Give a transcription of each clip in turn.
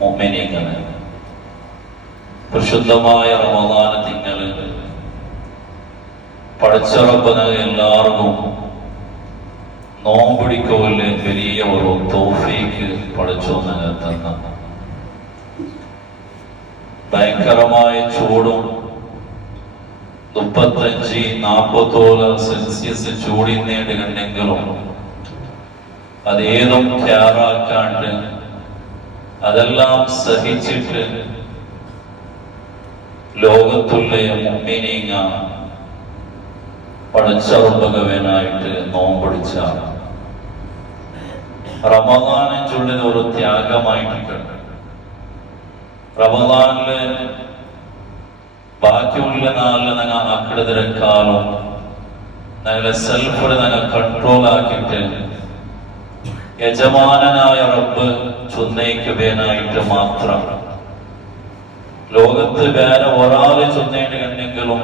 മുഅ്മിനീങ്ങളെ, പരിശുദ്ധമായ റമദാൻ തിങ്കള് പടച്ച റബ്ബ് എല്ലാവർക്കും നോമ്പിടിക്കോല് വലിയ ഒരു തൗഫീക്ക് പടച്ചോ തന്ന. ഭയങ്കരമായ ചൂടും 35-40 ചൂടിനേടുകണ്ടെങ്കിലും അതേതും ക്യാറാക്കാണ്ട് അതെല്ലാം സഹിച്ചിട്ട് ലോകത്തുള്ള മുഅ്മിനീങ്ങ പടച്ചറബകവനായിട്ട് നോമ്പൊടിച്ച റമദാനെ ചൊല്ലുന്ന ഒരു ത്യാഗമായിട്ടുണ്ട്. റമദാനില് ബാക്കിയുള്ള നാളില് ഞങ്ങൾ ആക്കിടതിരക്കാലും ഞങ്ങളെ സെൽഫില് ഞങ്ങൾ കൺട്രോൾ ആക്കിയിട്ട് യജമാനനായ റബ്ബ് ചൊന്നയ്ക്ക് വേനായിട്ട് മാത്രം ലോകത്ത് വേറെ ഒരാള് ചൊന്നേണ്ടി കണ്ടെങ്കിലും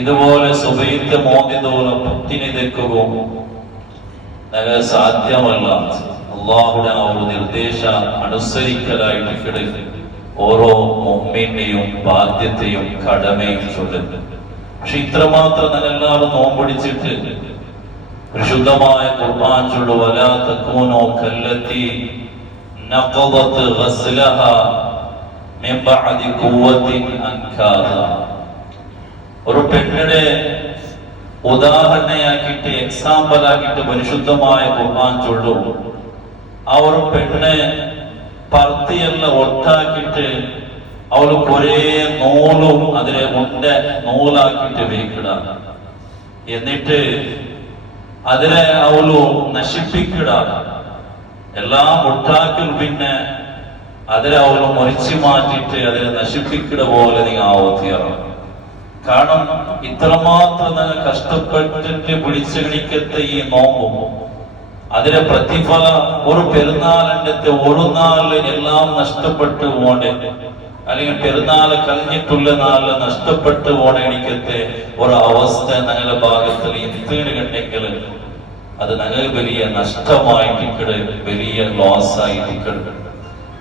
ഇതുപോലെ സുബൈത്ത് മോദിതോളം പത്തിനിതയ്ക്കുകയും ഞങ്ങൾ സാധ്യമല്ല. അള്ളാഹുടെ ആ ഒരു നിർദ്ദേശം അനുസരിക്കലായിട്ട് കിടക്കും ഓരോ മുഅ്മിന്റെയും ബാധ്യതയും കടമയും ചൊല്ലുന്നു. പക്ഷെ ഇത്രമാത്രം ഞങ്ങൾ എല്ലാവരും നോമ്പൊടിച്ചിട്ട് പരിശുദ്ധമായ ഖുർആൻ ചൊല്ലു, വലാ തകൂനൂ കല്ലത്തി നഖദത് ഗസ്ലഹാ മിൻ ബഅദി ഖുവ്വത്തിൻ അൻകാദ. ഒരു പെണ്ണിനെ ഉദാഹരണയാക്കിയിട്ട് എക്സാമ്പിൾ ആക്കിയിട്ട് പരിശുദ്ധമായ ഖുർആൻ ചൊല്ലു. ആ ഒരു പെണ്ണ് പർത്തിയെല്ലാം ഒട്ടാക്കിയിട്ട് അവള് കുറേ നൂലും അതിലെ മുണ്ട നൂലാക്കിയിട്ട് വേക്കിട, എന്നിട്ട് അതിനെ അവളു നശിപ്പിക്കിട. എല്ലാം ഒട്ടാക്കിൽ പിന്നെ അതിനെ അവള് മുറിച്ചു മാറ്റിയിട്ട് അതിനെ നശിപ്പിക്കിട പോലെ നീ ആവത്തിയാറും. കാരണം ഇത്രമാത്രം നിങ്ങൾ കഷ്ടപ്പെട്ടിട്ട് പിടിച്ചെണിക്കത്തെ ഈ നോമ്പും അതിന്റെ പ്രതിഫലം ഒരു പെരുന്നാളിന്റെ ഒരു നാളില് എല്ലാം നഷ്ടപ്പെട്ടു പോണേ, അല്ലെങ്കിൽ പെരുന്നാള് കഴിഞ്ഞിട്ടുള്ള നാളില് നഷ്ടപ്പെട്ടു പോണെണിക്കത്തെ ഒരു അവസ്ഥ ഞങ്ങളുടെ ഭാഗത്തിൽ എത്തിയിട്ട് കണ്ടെങ്കിൽ അത് ഞങ്ങൾ വലിയ നഷ്ടമായിട്ടിക്കട്, വലിയ ലോസ് ആയിട്ടിക്കട്.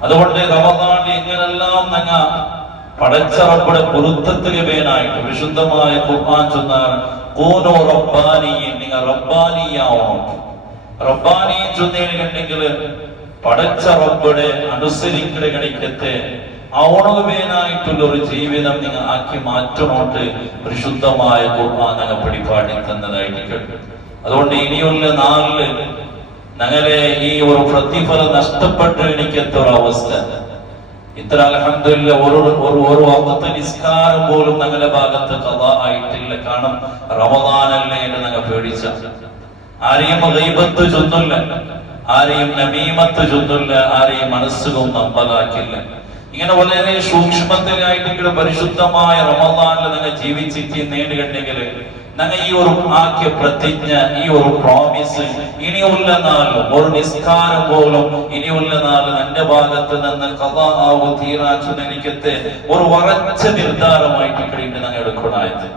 അതുകൊണ്ട് റമദാനിൽ ഇങ്ങനെല്ലാം ഞങ്ങ പടച്ച റബ്ബുടെ പൊരുത്തത്തിന് വേനായിട്ട് വിശുദ്ധമായ ഖുർആൻ ചൊന്നാൽ കൂനൂ റബ്ബാനിയീൻ, നിങ്ങൾ റബ്ബാനിയാവണം. റബ്ബാനി ചൊന്നേണെങ്കിൽ പടച്ച റബ്ബുടെ അനുസരിക്കട ഗണിക്കത്തെ അവണുവേനായിട്ടുള്ള ഒരു ജീവിതം നിങ്ങൾ ആക്കി മാറ്റണോട്ട് പരിശുദ്ധമായ ഖുർആൻ ഞങ്ങൾ പിടിപാടി തന്നതായിട്ട്. അതുകൊണ്ട് ഇനിയുള്ള നാളില് ഞങ്ങളെ ഈ ഒരു പ്രതിഫലം നഷ്ടപ്പെട്ട് എനിക്കത്ത ഒരു അവസ്ഥ ഇത്ര അൽഹംദുലില്ലാ ഒരു വഖത്ത് നിസ്കാരം പോലും ഞങ്ങളുടെ ഭാഗത്ത് ഖളാ ആയിട്ടില്ല. കാരണം റമദാനല്ലേ എന്ന് ഞങ്ങൾ പേടിച്ച. ആരെയും ഗൈബത്ത് ചൊന്നില്ല, ആരെയും നമീമത്ത് ചൊന്നില്ല, ആരെയും മനസ്സും നമ്പലാക്കില്ല. ഇങ്ങനെ വളരെ സൂക്ഷ്മത്തിലായിട്ട് പരിശുദ്ധമായ റമദാനിൽ ഞങ്ങൾ ജീവിച്ചിട്ട് നേടുകണ്ടെങ്കിൽ ഞങ്ങൾ ഈ ഒരു ആക്കിയ പ്രതിജ്ഞ, ഈ ഒരു പ്രോമിസ് ഇനിയുള്ള നാളും ഒരു നിസ്കാരം പോലും ഇനിയുള്ള നാളും എന്റെ ഭാഗത്ത് നിന്ന് ഖളാ ആവും തീരാച്ചുനെനിക്കത്തെ ഒരു ഉറച്ച നിർദ്ധാരമായിട്ട് കിട്ടിയിട്ട് ഞങ്ങൾ എടുക്കണായത്.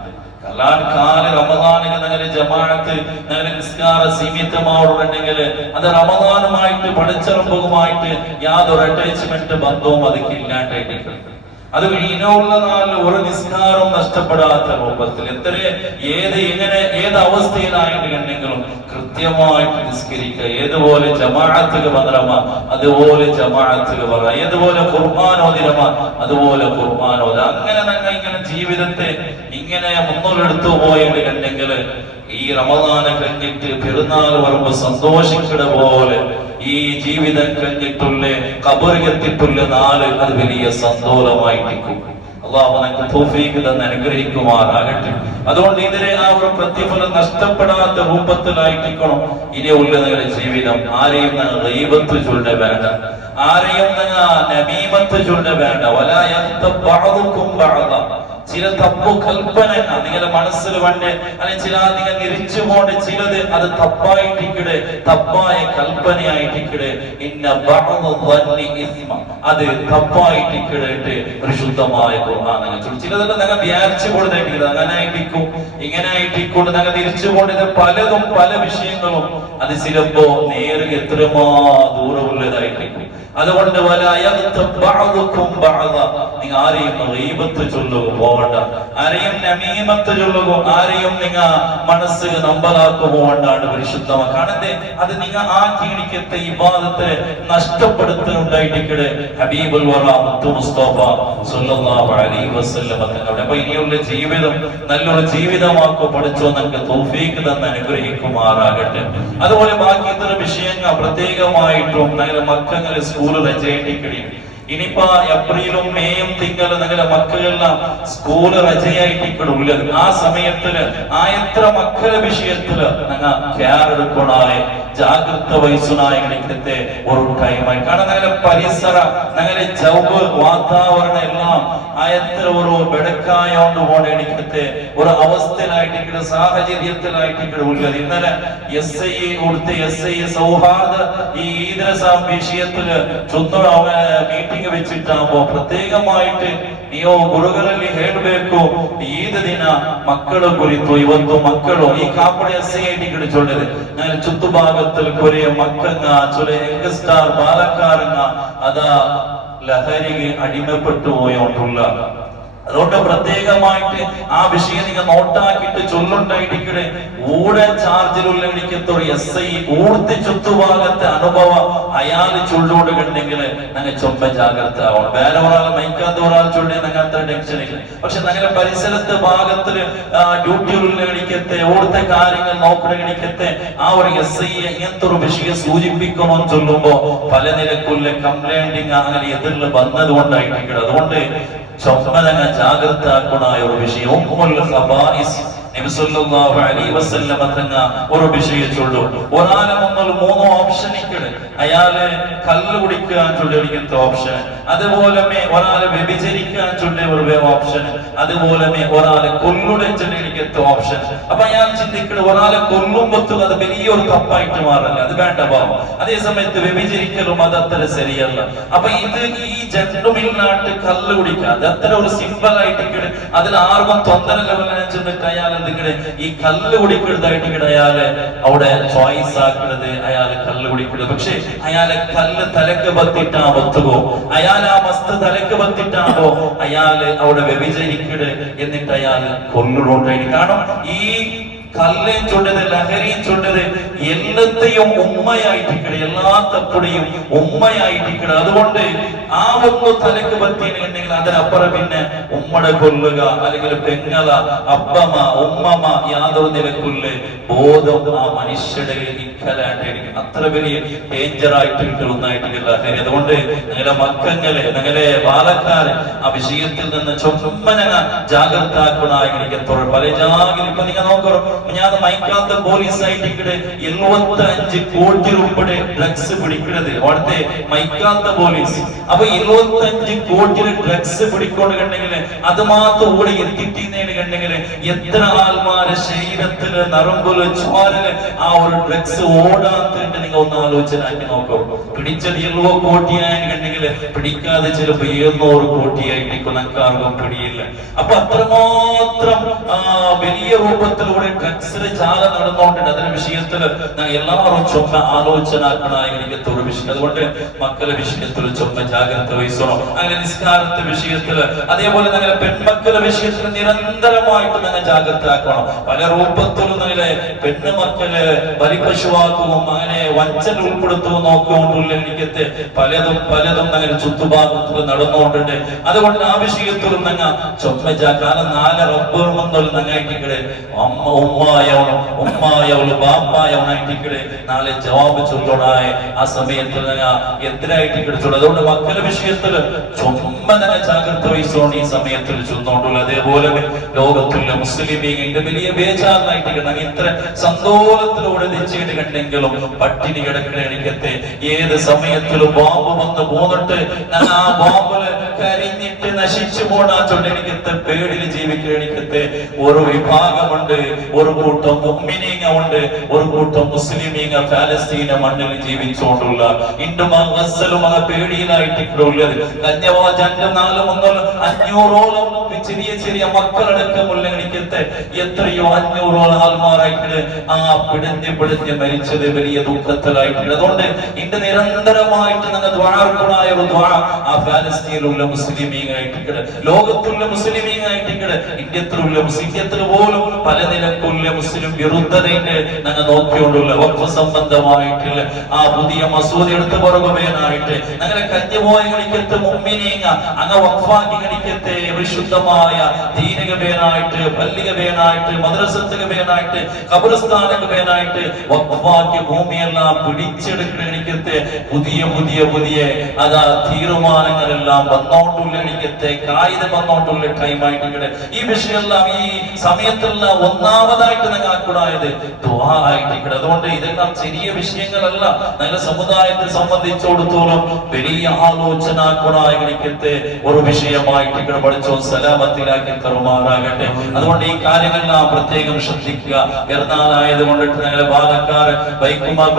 കാല റമദാനിന് ഞങ്ങളുടെ ജമാഅത്ത് ഞങ്ങളുടെ നിസ്കാര സീമിതമാവുണ്ടെങ്കിൽ അത് റമദാനുമായിട്ട് പടച്ചറമ്പുമായിട്ട് യാതൊരു അറ്റാച്ച്മെന്റ് ബന്ധവും അതൊക്കെ ഇല്ലാണ്ടായിട്ട് അത് ഇനിയുള്ള നാളിൽ ഒരു നിസ്കാരം നഷ്ടപ്പെടാത്ത രൂപത്തിൽ എത്ര ഏത് അവസ്ഥയിലായിട്ട് കണ്ടെങ്കിലും കൃത്യമായിട്ട് നിസ്കരിക്കുക. ഏതുപോലെ ജമാഅത്തുക പന്ത്രമ അതുപോലെ ജമാഅത്തുക പറ, ഏതുപോലെ ഖുർആനോദിരമ അതുപോലെ ഖുർആനോദ. അങ്ങനെ ഞങ്ങൾ ഇങ്ങനെ ജീവിതത്തെ ഇങ്ങനെ മുന്നോട്ടെടുത്തു പോയത് കണ്ടെങ്കിൽ ഈ റമദാന് കഴിഞ്ഞിട്ട് പെരുന്നാൾ വരുമ്പോ സന്തോഷിക്കട പോലെ ഈ ജീവിതം കഴിഞ്ഞിട്ടുള്ള ഖബറിലെത്തിയിട്ടുള്ള നാള് അത് വലിയ സന്തോഷമായിരിക്കും. അല്ലാഹു നമുക്ക് തൗഫീഖ് തന്ന് അനുഗ്രഹിക്കുമാറാകട്ടെ. അതുകൊണ്ട് ഇതിനെ ആ ഒരു പ്രതിഫലം നഷ്ടപ്പെടാത്ത രൂപത്തിലായിരിക്കണം ഇനിയുള്ള നിങ്ങളുടെ ജീവിതം. ആരെയും നിങ്ങൾ ഗീബത്ത് ചൊല്ല വേണ്ട, ആരെയും നിങ്ങൾ നമീമത്ത് ചൊല്ല വേണ്ട. വലാ യഗ്തബ് ബഅദുകും ബഅദ. ചില തപ്പു കൽപ്പന നിങ്ങളുടെ മനസ്സിൽ വണ്ട് അല്ലെങ്കിൽ ചില നിങ്ങൾ നിരിച്ചുകൊണ്ട് ചിലത് അത് തപ്പായിട്ടിക്കടെ, തപ്പായ കൽപ്പനയായിട്ടിക്കടെ. ഇന്ന ബഅദുദ്ദന്നി ഇസ്മ, അത് തപ്പായിട്ടിക്കടട്ട് പരിശുദ്ധമായ ഖുർആൻ ചിലതൊക്കെ നിങ്ങൾ വിചാരിച്ചു കൊടുത്തിട്ടില്ല, അങ്ങനെ ആയിട്ടിക്കും ഇങ്ങനെ ആയിട്ടിക്കൊണ്ട് നിങ്ങൾ തിരിച്ചുകൊണ്ടത് പലതും പല വിഷയങ്ങളും അത് ചിലപ്പോ നേരെ എത്രമാ ദൂരമുള്ളതായിട്ടിരിക്കും. അതുകൊണ്ട് നിങ്ങൾ ആരെയും ഗീബത്ത് ചൊല്ലുക പോകണ്ട, ആരെയും നമീമത്ത് ചൊല്ലുക, ആരെയും നിങ്ങ മനസ്സ് നമ്പലാക്കു പോകണ്ടാണ് പരിശുദ്ധമാ കാണണ്ടേ. അത് നിങ്ങ ആ കീണിക്കത്തെ ഇബാദത്തെ നഷ്ടപ്പെടുത്തുന്നുണ്ടായിട്ടിക്കടെ ഹബീബുൽ വറ മുത്തു മുസ്തഫ സ്വല്ലല്ലാഹു അലൈഹി വസല്ലം തങ്ങളുടെ. അപ്പൊ ഇനിയുള്ള ജീവിതം നല്ലൊരു ജീവിതമാക്കോ പഠിച്ചോ, നമുക്ക് തൗഫീഖ് തന്ന് അനുഗ്രഹിക്കുമാറാകട്ടെ. അതുപോലെ ബാക്കി ഇത്ര വിഷയങ്ങൾ പ്രത്യേകമായിട്ടും ഞങ്ങളുടെ മക്കളെ സ്കൂളിൽ രചയിട്ടിക്കടിയും. ഇനിയിപ്പോ ഏപ്രിലും മെയും തിങ്കളും ഞങ്ങളുടെ മക്കളെല്ലാം സ്കൂള് രജയായിട്ടിക്കടുള്ളത്. ആ സമയത്തില് എത്ര മക്കളെ വിഷയത്തില് ഞങ്ങൾ കെയർ എടുക്കണായ ജാഗ്രത വയസ്സുനായ ഗണിക്കത്തെ ഒരു ടൈമായി. കാരണം ഞങ്ങളുടെ പരിസര ഞങ്ങളുടെ ജൗബ് വാതാവരണം എല്ലാം എത്ര ഒരു ബെടക്കായോണ്ട് പോണ ഗണിക്കത്തെ ഒരു അവസ്ഥയിലായിട്ടിക്കട സാഹചര്യത്തിലായിട്ടിക്കട ഉള്ളത്. ഇന്നലെ SI കൊടുത്ത് SI സൗഹാർദ്ദ ഈ ഈദ്രസ വിഷയത്തില് ಮೀಟಿಂಗ್ ವೆಚ್ಚಿಟ್ಟಾಗೋ ಪ್ರತ್ಯೇಕಮಾಯಿಟ್ಟು ನೀವು ಗುರುಗಳಲ್ಲಿ ಹೇಳಬೇಕು. ಈದ ದಿನ ಮಕ್ಕಳ ಕುರಿತು ಇವತ್ತು ಮಕ್ಕಳು ಈ ಕಾಪಡಿ SIIT ചൊല്ലത് ഞാൻ ചുറ്റുഭാഗത്തിൽ കുറെ മക്കങ്ങ ചൊല യങ്സ്റ്റാർ ബാലക്കാരങ്ങ അതാ ലഹരിക്ക് അടിമപ്പെട്ടു പോയോണ്ടുള്ള. അതുകൊണ്ട് പ്രത്യേകമായിട്ട് ആ വിഷയം നിങ്ങൾ നോട്ടാക്കിയിട്ട് ചൊല്ലുണ്ടായിട്ടിക്കടെ ഊടെ ചാർജിലുള്ള എനിക്കത്തൊരു SI ഊർത്തി ചുറ്റുഭാഗത്തെ അനുഭവം അയാൾ ചൊല്ലുകൊടുക്കണ്ടെങ്കിൽ ഞങ്ങൾ ചൊമ്പ ജാഗ്രത ആവണം. വേറെ ഒരാൾ മൈക്കാത്ത ഒരാൾ ചൊല്ലി ഞങ്ങൾ അത്ര ടെൻഷൻ ഇല്ല. പക്ഷെ ഞങ്ങളുടെ പരിസരത്തെ ഭാഗത്തില് ഡ്യൂട്ടിയിലുള്ള എനിക്കത്തെ ഓടുത്തെ കാര്യങ്ങൾ നോക്കുന്ന എനിക്കത്തെ ആ ഒരു SI ഇങ്ങനത്തെ ഒരു വിഷയം സൂചിപ്പിക്കണമെന്ന് ചൊല്ലുമ്പോ പല നിലക്കുള്ള കംപ്ലൈന്റിങ് അങ്ങനെ എതിരിൽ വന്നത് കൊണ്ടായിട്ടിക്കടെ. അതുകൊണ്ട് ചൊമ്മതങ്ങ ജാഗ്രത ആക്കണായ ഒരു വിഷയം നബി സല്ലല്ലാഹു അലൈഹി വസല്ലം തങ്ങ ഒരു വിഷയം ചൊല്ലു. ഒരാളെ മുന്നിൽ 3 ഓപ്ഷൻ ഇക്കടെ. അയാളെ കല്ല് കുടിക്കാൻ ചൊല്ലിയിരിക്കുന്ന ഓപ്ഷൻ, അതുപോലെ ഒരാളെ വ്യഭിചരിക്കാൻ ചൊല്ലിയ ഒരു ഓപ്ഷൻ, അതുപോലെ ഒരാളെ കൊല്ലുടെ ചൊല്ലിയിരിക്കുന്ന ഓപ്ഷൻ. അപ്പൊ അയാൾ ചിന്തിക്കണ ഒരാളെ കൊല്ലുമ്പത്തും അത് വലിയൊരു തപ്പായിട്ട് മാറല്ല, അത് വേണ്ട ഭാവം. അതേ സമയത്ത് വ്യഭിചരിക്കലും അത് അത്ര ശരിയല്ല. അപ്പൊ ഇത് ഈ ജന്റുമില്ലാണ്ട് കല്ല് കുടിക്കുക അത് അത്ര ഒരു സിമ്പിൾ ആയിട്ട് അതിൽ ആർക്കും തൊന്തര ലെവലിനെ ചെന്നിട്ട് അയാൾ ഈ കല്ല് കുടിക്കുന്നതായിട്ട് അയാള് അവിടെ ചോയ്സ് ആക്കുന്നത് അയാള് കല്ല് കുടിക്കുന്നത്. പക്ഷെ അയാളെ കല്ല് തലക്ക് ബത്തിട്ടാ ബത്തുകോ, അയാൾ ആ മസ്ത് തലക്ക് ബത്തിട്ടാകോ അയാള് അവിടെ വ്യഭിചരിക്കട് എന്നിട്ട് അയാള് കൊല്ലുകൊണ്ടായി. കാരണം ഈ കല്ലേം ചൊല്ലത് ലഹരിയും ചൊല്ലത് എല്ലാത്തെയും ഉമ്മയായിട്ടിക്കട, എല്ലാ തപ്പടിയും ഉമ്മയായിട്ടിക്കട. അതുകൊണ്ട് ആ ഒന്ന് തലക്ക് പറ്റിയിട്ടുണ്ടെങ്കിൽ അതിനപ്പുറം പിന്നെ ഉമ്മടെ കൊല്ലുക അല്ലെങ്കിൽ പെങ്ങള അപ്പമ്മ ഉമ്മമ്മ യാതൊരു നിലക്കുള്ള ബോധം ആ മനുഷ്യരുടെ ഇക്കലായിട്ടായിരിക്കും. അത്ര വലിയ ഡേഞ്ചർ ആയിട്ട് ഒന്നായിട്ടില്ല ലഹരി. അതുകൊണ്ട് നിങ്ങളുടെ മക്കങ്ങളെ നിങ്ങളുടെ ബാലക്കാരെ ആ വിഷയത്തിൽ നിന്ന് ചുമ ഞങ്ങൾ ജാഗ്രത ആക്കണായിരിക്കും. പല ജാഗ്രത ഇപ്പൊ നിങ്ങൾ നോക്കറോ, ഞാൻ മൈക്കാത്ത പോലീസ് ആയിട്ടിക്കടെ 75 കോടി രൂപയുടെ ഡ്രഗ്സ് പിടിക്കുന്നത് അവിടുത്തെ മൈക്കാത്ത പോലീസ്. അപ്പൊ 75 കോടി ഡ്രഗ്സ് പിടിക്കൊണ്ടുണ്ടെങ്കിൽ അത് മാത്രം കൂടെ എത്തിയിട്ടുണ്ടെങ്കിൽ എത്ര ആൾമാരെ ശരീരത്തില് നറമ്പുല് ചോരല് ആ ഒരു ഡ്രഗ്സ് ഓടാത്തിട്ട് നിങ്ങൾ ഒന്ന് ആലോചനാക്കി നോക്കൂ. പിടിച്ചത് 70 കോടിയായിട്ടുണ്ടെങ്കിൽ പിടിക്കാതെ ചിലപ്പോ 700 കോടിയായിട്ട് നമുക്കാർക്കും പിടിയില്ല. അപ്പൊ അത്രമാത്രം വലിയ രൂപത്തിലൂടെ ഡ്രഗ്സിന് ചാല നടന്നുകൊണ്ടിട്ട് അതിന്റെ വിഷയത്തില് എല്ലാവരും ചൊമ്മ ആലോചനാക്കണായിരിക്കും ഒരു വിഷയം. അതുകൊണ്ട് മക്കളുടെ വിഷയത്തിൽ ചൊമ്മ ജാഗ്രത വഹിക്കണം. അങ്ങനെ നിസ്കാരത്തെ വിഷയത്തില് അതേപോലെ ഞങ്ങളുടെ പെൺമക്കളുടെ വിഷയത്തിൽ നിരന്തരമായിട്ട് ഞങ്ങൾ ജാഗ്രത ആക്കണം. പല രൂപത്തിലും ഞങ്ങളെ പെണ്ണുമക്കള് ബലിപശുവാക്കുകയും അങ്ങനെ വഞ്ചന ഉൾപ്പെടുത്തുകയും നോക്കിക്കൊണ്ടുള്ള എനിക്കത്തെ പലതും ഞങ്ങളുടെ ചുറ്റുഭാഗത്തിൽ നടന്നുകൊണ്ടിട്ട്. അതുകൊണ്ട് ആ വിഷയത്തിലും ഞങ്ങൾ ചൊമ്മ കാരണം 4 റബ്ബർ വന്നുള്ള ഞങ്ങായിട്ടിക്കടെ ഉമ്മായവള് ബാപ്പായവനായിട്ടിക്കടെ നാളെ ജവാബ് ചൊല്ലണായ ആ സമയത്തിൽ എതിരായിട്ടിക്കടെ ചൊല്ലും. അതുകൊണ്ട് മക്കളുടെ വിഷയത്തിൽ ചുമ്മ ഞങ്ങൾ ജാഗ്രത വഹിച്ചോണ്ട് ഈ സമയത്തിൽ ചൊന്നോണ്ടുള്ള. അതേപോലെ ലോകത്തുള്ള മുസ്ലിമീങ്ങളുടെ വലിയ ബേജാറിനായിട്ട് ഇത്ര സന്തോഷത്തിലൂടെ തെച്ചിട്ട് കണ്ടെങ്കിലും പട്ടിണി കിടക്കണ എനിക്കത്തെ ഏത് സമയത്തിലും ബോംബ് വന്ന് പോന്നിട്ട് ഞാൻ ആ ബോംബില് കരിഞ്ഞിട്ട് നശിച്ചു പോണാ ചൊല്ലെനിക്കത്തെ പേടിൽ ജീവിക്കണിക്കത്തെ ഒരു വിഭാഗമുണ്ട്, ഒരു കൂട്ടം മുഅ്മിനീങ്ങ ഉണ്ട്, ഒരു കൂട്ടം മുസ്ലിമീങ്ങ ഫലസ്തീന മണ്ണിൽ ജീവിച്ചുകൊണ്ടുള്ള ഇണ്ടും ഗസലും ആ പേടിയിലായിട്ട് ഇവിടെ ഉള്ളത്. കഴിഞ്ഞ 500ഓളം ചെറിയ ചെറിയ മക്കളടക്കമുള്ള എനിക്കത്തെ എത്രയോ 500ഓളം ആൾമാരായിട്ട് ആ പിടഞ്ഞ് മരിച്ചത് വലിയ ദുഃഖത്തിലായിട്ടുണ്ട്. അതുകൊണ്ട് ഇന്ന് നിരന്തരമായിട്ട് ഞങ്ങൾ ദ്വാർക്കുണായ ഒരു ദ്വാ ആ ഫലസ്തീനിലുള്ള മുസ്ലിമീങ്ങായിട്ട്, ലോകത്തുള്ള മുസ്ലിമീങ്ങായിട്ട്, ഇന്ത്യത്തിലുള്ള ഇന്ത്യത്തിൽ പോലും പല നിലക്കുള്ള മുസ്ലിം വിരുദ്ധതയുടെ ഞങ്ങൾ നോക്കിക്കൊണ്ടുള്ള വഖഫ് സംബന്ധമായിട്ടുള്ള ആ പുതിയ മസൂദ് എടുത്തു പുറകുവേനായിട്ട് ഞങ്ങളെ കഞ്ഞുപോയ ഗണിക്കത്തെ മുഅ്മിനീങ്ങ അങ്ങ് വഖഫാക്കി ഗണിക്കത്തെ വിശുദ്ധമായ ദീനിക പേനായിട്ട്, പള്ളിക പേനായിട്ട്, മദ്രസത്തുക പേനായിട്ട്, ഖബർസ്ഥാനക പേനായിട്ട് വഖഫാക്കിയ ഭൂമിയെല്ലാം പിടിച്ചെടുക്കുന്ന ഗണിക്കത്തെ പുതിയ പുതിയ പുതിയ അതാ തീരുമാനങ്ങളെല്ലാം വന്നോണ്ടുള്ള ഗണിക്കത്തെ കായിക വന്നോണ്ടുള്ള ടൈമായിട്ട് ഈ വിഷയമെല്ലാം ഈ സമയത്തെല്ലാം ഒന്നാമതായിട്ട് ഞങ്ങൾക്കുണ്ടായത് ദുആ ആയിട്ട്. അതുകൊണ്ട് ഇതെല്ലാം ചെറിയ വിഷയങ്ങളല്ല, ഞങ്ങളുടെ സമുദായത്തെ സംബന്ധിച്ചിടത്തോളം വലിയ ആലോചനാക്കുണായ ഗണിക്കത്തെ ഒരു വിഷയമായിട്ട് ഇവിടെ പഠിച്ചോ സലാമത്തിലാക്കി തരുമാറാകട്ടെ. അതുകൊണ്ട് ഈ കാര്യങ്ങളെല്ലാം പ്രത്യേകം ശ്രദ്ധിക്കുക. എറണാകുളമായത് കൊണ്ടിട്ട് ഞങ്ങളെ പാലക്കാട് ബൈക്കുമാർ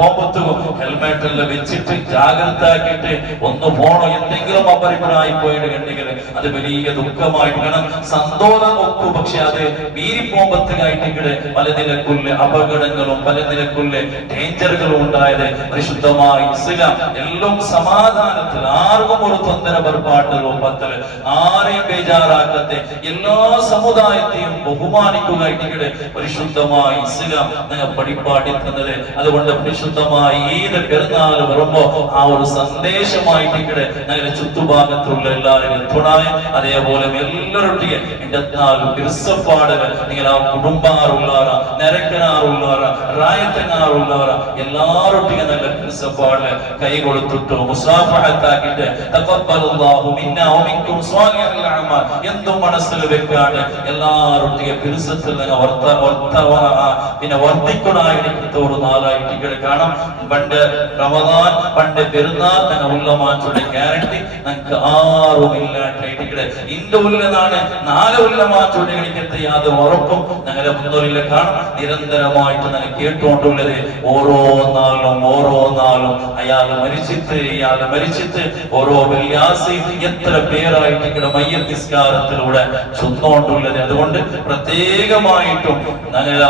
പോകുമ്പത്തും ഹെൽമെറ്റ് എല്ലാം വെച്ചിട്ട് ജാഗ്രത ആക്കിയിട്ട് ഒന്ന് പോണോ എന്തെങ്കിലും അപരിപരായി പോയിട്ട് കണ്ടെങ്കിൽ അത് വലിയ ദുഃഖമായിട്ട് കാരണം സന്തോഷം നോക്കൂ. പക്ഷെ അത് മീരിപ്പോമ്പത്തിനായിട്ട് ഇവിടെ പല നിലക്കുള്ള അപകടങ്ങളും പല നിലക്കുള്ള ഡേഞ്ചറുകളും ഉണ്ടായത്. പരിശുദ്ധമായ ഇസ്ലാം എല്ലാം സമാധാനത്തിൽ ആർക്കും ഒരു തൊന്തര പുറപ്പാട്ട് രൂപത്തിൽ ആരെയും ബേജാറാക്കത്തെ എല്ലാ സമുദായത്തെയും ബഹുമാനിക്കുകയായിട്ട് പരിശുദ്ധമായ ഇസ്ലാം നിങ്ങൾ പഠിപ്പാടി തന്നത്. അതുകൊണ്ട് പരിശുദ്ധമായ ഏത് പെരുന്നാൾ വരുമ്പോ ആ ഒരു സന്ദേശമായിട്ട് ഇവിടെ ഞങ്ങളുടെ ചുറ്റുഭാഗത്തുള്ള എല്ലാവരും തുണായ അതേപോലെ എല്ലാവരുടെയും 24 പിറസപ്പാടുകൾ നിങ്ങൾ ആ കുടുംബാറുള്ളവര നിരക്കനാറുള്ളവര റായത്തനാറുള്ളവര എല്ലാവരുടെയും നല്ല പിറസപ്പാട് കൈ കൊടുത്തിട്ട് മുസാഫഹത്താക്കിയിട്ട് തഖബ്ബലല്ലാഹു മിന്നാ വമിൻകും സ്വാലിഹൽ അഅമാൽ എന്തും മനസ്സിൽ വെക്കാണ്ട് എല്ലാവരുടെയും പിറസത്തിൽ പിന്നെ വർദ്ധിക്കണായിരിക്കുന്ന ഒരു നാളായിട്ട് ഇവിടെ കാണാം. പണ്ട് റമദാൻ പണ്ട് പെരുന്നാൾ ഞങ്ങൾ ഉള്ളമാറ്റുള്ള ഗ്യാരണ്ടി ഞങ്ങൾക്ക് ആറും ഇല്ലാണ്ടായിട്ട് ഇവിടെ ഇന്റെ ഉള്ളതാണ് 4 ഉള്ളമാറ്റുള്ള കളിക്കത്തെ യാതൊരു ഉറപ്പും ഞങ്ങളുടെ മുന്നോറിൽ കാണാം. നിരന്തരമായിട്ട് ഞങ്ങൾ കേട്ടുകൊണ്ടുള്ളത് ഓരോ നാളും അയാൾ മരിച്ചിട്ട് ഇയാൾ മരിച്ചിട്ട് ഓരോ വെള്ളിയാഴ്ചയും എത്ര പേരായിട്ട് ഇവിടെ മയ്യത്ത് നിസ്കാരത്തിലൂടെ ചൊന്നുകൊണ്ടുള്ളത്. അതുകൊണ്ട് പ്രത്യേകമായിട്ടും ഞങ്ങൾ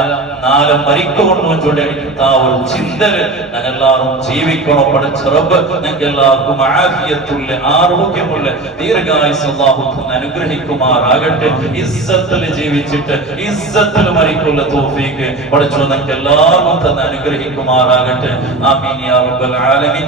നാളെ മരിക്കൊണ്ടുവച്ചുകൊണ്ടിരിക്കുന്ന ആ ഒരു ചിന്തകൾ ഞങ്ങളെല്ലാവരും ജീവിക്കണം. പഠിച്ച റബ്ബ് ഞങ്ങൾക്ക് എല്ലാവർക്കും ആഫിയത്തുള്ള ആരോഗ്യമുള്ള ദീർഘായുസ്സ് അല്ലാഹു അനുഗ്രഹിക്കുമാറാകട്ടെ. ഇസ്സത്തിൽ ജീവിച്ചിട്ട് ഇസ്സത്തിൽ മരിക്കുള്ള തൗഫീഖ് പഠിച്ചു ഞങ്ങൾക്ക് എല്ലാവർക്കും തന്നെ അനുഗ്രഹിക്കുമാറാകട്ടെ. ആമീൻ യാ റബ്ബൽ ആലമീൻ.